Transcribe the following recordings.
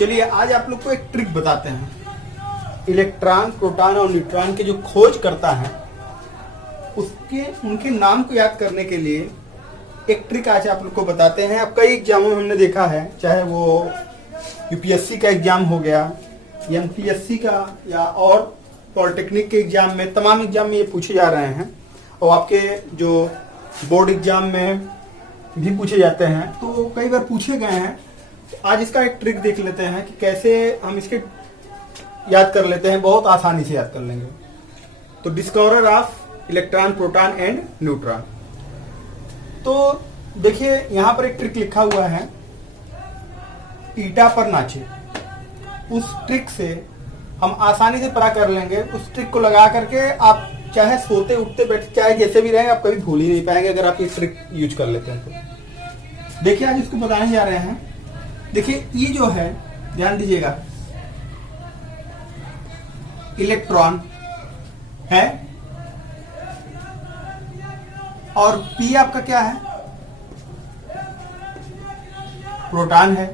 चलिए आज आप लोग को एक ट्रिक बताते हैं। इलेक्ट्रॉन, प्रोटॉन और न्यूट्रॉन के जो खोज करता है उनके नाम को याद करने के लिए एक ट्रिक आज आप लोग को बताते हैं। अब कई एग्जामों में हमने देखा है, चाहे वो यूपीएससी का एग्जाम हो गया, एमपीएससी का या और पॉलिटेक्निक के एग्जाम में, तमाम एग्जाम में ये पूछे जा रहे हैं और आपके जो बोर्ड एग्जाम में भी पूछे जाते हैं, तो कई बार पूछे गए हैं। तो आज इसका एक ट्रिक देख लेते हैं कि कैसे हम इसके याद कर लेते हैं, बहुत आसानी से याद कर लेंगे। तो discoverer of electron, proton and neutron. तो देखिए यहाँ पर एक ट्रिक लिखा हुआ है, ईटा पर नाचे। उस ट्रिक से हम आसानी से पता कर लेंगे। उस ट्रिक को लगा करके आप चाहे सोते उठते बैठे चाहे जैसे भी रहेंगे, आप कभी भूल ही नहीं पाएंगे अगर आप ये ट्रिक यूज कर लेते हैं तो। देखिए आज इसको बताने जा रहे हैं। देखिए ये जो है, ध्यान दीजिएगा, इलेक्ट्रॉन है और पी आपका क्या है, प्रोटॉन है,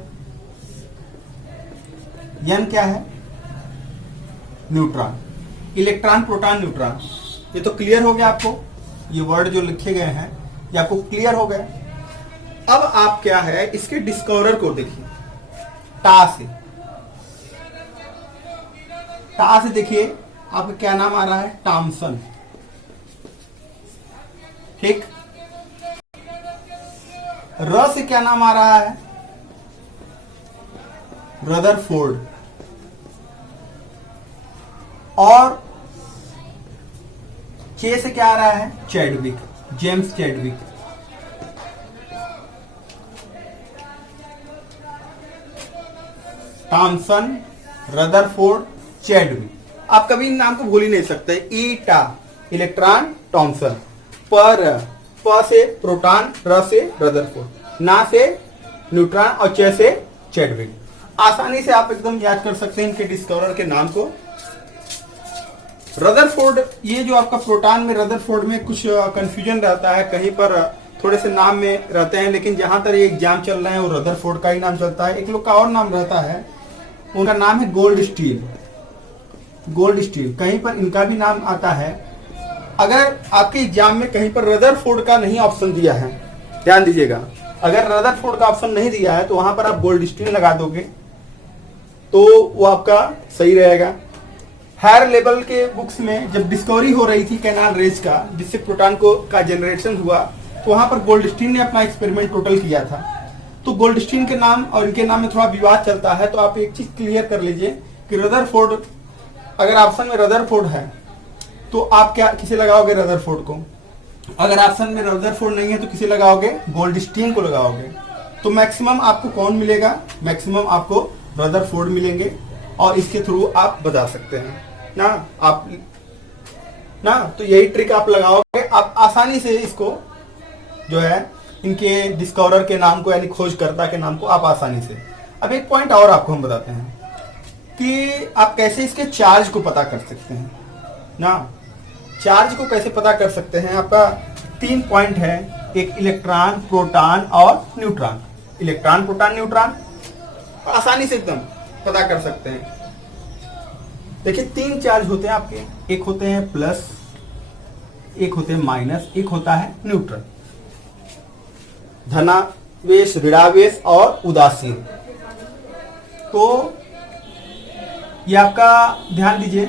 एन क्या है, न्यूट्रॉन। इलेक्ट्रॉन, प्रोटॉन, न्यूट्रॉन, ये तो क्लियर हो गया आपको। ये वर्ड जो लिखे गए हैं ये आपको क्लियर हो गए। अब आप क्या है, इसके डिस्कवरर को देखिए, टा से देखिए आपका क्या नाम आ रहा है, टॉमसन। ठीक। र से क्या नाम आ रहा है, रदरफोर्ड। और चे से क्या आ रहा है, Chadwick, James Chadwick. Thomson, Rutherford, Chadwick. आप कभी इन नाम को भूल ही नहीं सकते। ईटा, इलेक्ट्रॉन, टॉमसन। प से प्रोटॉन, र से रदरफोर्ड, ना से न्यूट्रॉन और चे से चैडविक। आसानी से आप एकदम याद कर सकते हैं इनके डिस्कवरर के नाम को। रदरफोर्ड, ये जो आपका प्रोटॉन में रदरफोर्ड में कुछ कंफ्यूजन रहता है, कहीं पर थोड़े से नाम में रहते हैं, लेकिन जहां तक ये एग्जाम चल रहे हैं वो रदरफोर्ड का ही नाम चलता है। एक लोग का और नाम रहता है, उनका नाम है गोल्ड स्टील। गोल्ड स्टील, कहीं पर इनका भी नाम आता है। अगर आपके एग्जाम में कहीं पर रदरफोर्ड का नहीं ऑप्शन दिया है, ध्यान दीजिएगा, अगर रदरफोर्ड का ऑप्शन नहीं दिया है तो वहां पर आप गोल्ड स्टील लगा दोगे तो वो आपका सही रहेगा। हायर लेवल के बुक्स में जब डिस्कवरी हो रही थी कैनाल रेज का, जिससे प्रोटॉन का जनरेशन हुआ, तो वहां पर गोल्डस्टीन ने अपना एक्सपेरिमेंट टोटल किया था। तो गोल्डस्टीन के नाम और इनके नाम में थोड़ा विवाद चलता है। तो आप एक चीज क्लियर कर लीजिए कि रदरफोर्ड, अगर ऑप्शन में रदरफोर्ड है तो आप क्या किसे लगाओगे, रदरफोर्ड को। अगर ऑप्शन में रदरफोर्ड नहीं है तो किसे लगाओगे, गोल्डस्टीन को लगाओगे। तो मैक्सिमम आपको कौन मिलेगा, मैक्सिमम आपको रदरफोर्ड मिलेंगे और इसके थ्रू आप बता सकते हैं ना। आप ना, तो यही ट्रिक आप लगाओगे, आप आसानी से इसको जो है इनके डिस्कवरर के नाम को, यानी खोजकर्ता के नाम को आप आसानी से। अब एक पॉइंट और आपको हम बताते हैं कि आप कैसे इसके चार्ज को पता कर सकते हैं ना। चार्ज को कैसे पता कर सकते हैं, आपका 3 पॉइंट है, एक इलेक्ट्रॉन, प्रोटॉन और न्यूट्रॉन। इलेक्ट्रॉन, प्रोटॉन, न्यूट्रॉन आसानी से एकदम पता कर सकते हैं। देखिए 3 चार्ज होते हैं आपके, एक होते हैं प्लस, एक होते हैं माइनस, एक होता है न्यूट्रल। धनावेश, ऋणावेश और उदासीन। तो ये आपका ध्यान दीजिए,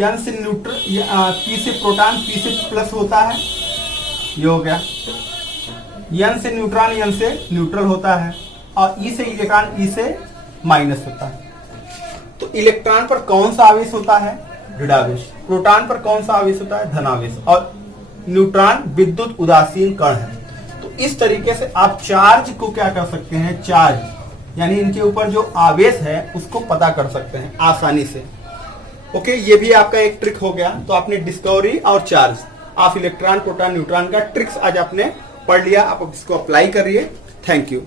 एन से न्यूट्रल, पी से प्रोटॉन, पी से प्लस होता है, ये हो गया। एन से न्यूट्रॉन, एन से न्यूट्रल होता है, और ई से इलेक्ट्रॉन, ई से माइनस होता है। तो इलेक्ट्रॉन पर कौन सा आवेश होता है, ऋणावेश। प्रोटॉन पर कौन सा आवेश होता है, धनावेश। और न्यूट्रॉन विद्युत उदासीन कण है। तो इस तरीके से आप चार्ज को क्या कर सकते हैं, चार्ज यानी इनके ऊपर जो आवेश है उसको पता कर सकते हैं आसानी से। ओके, ये भी आपका एक ट्रिक हो गया। तो आपने डिस्कवरी और charge of electron, proton, neutron का ट्रिक्स आज आपने पढ़ लिया। आप इसको अप्लाई करिए। Thank you.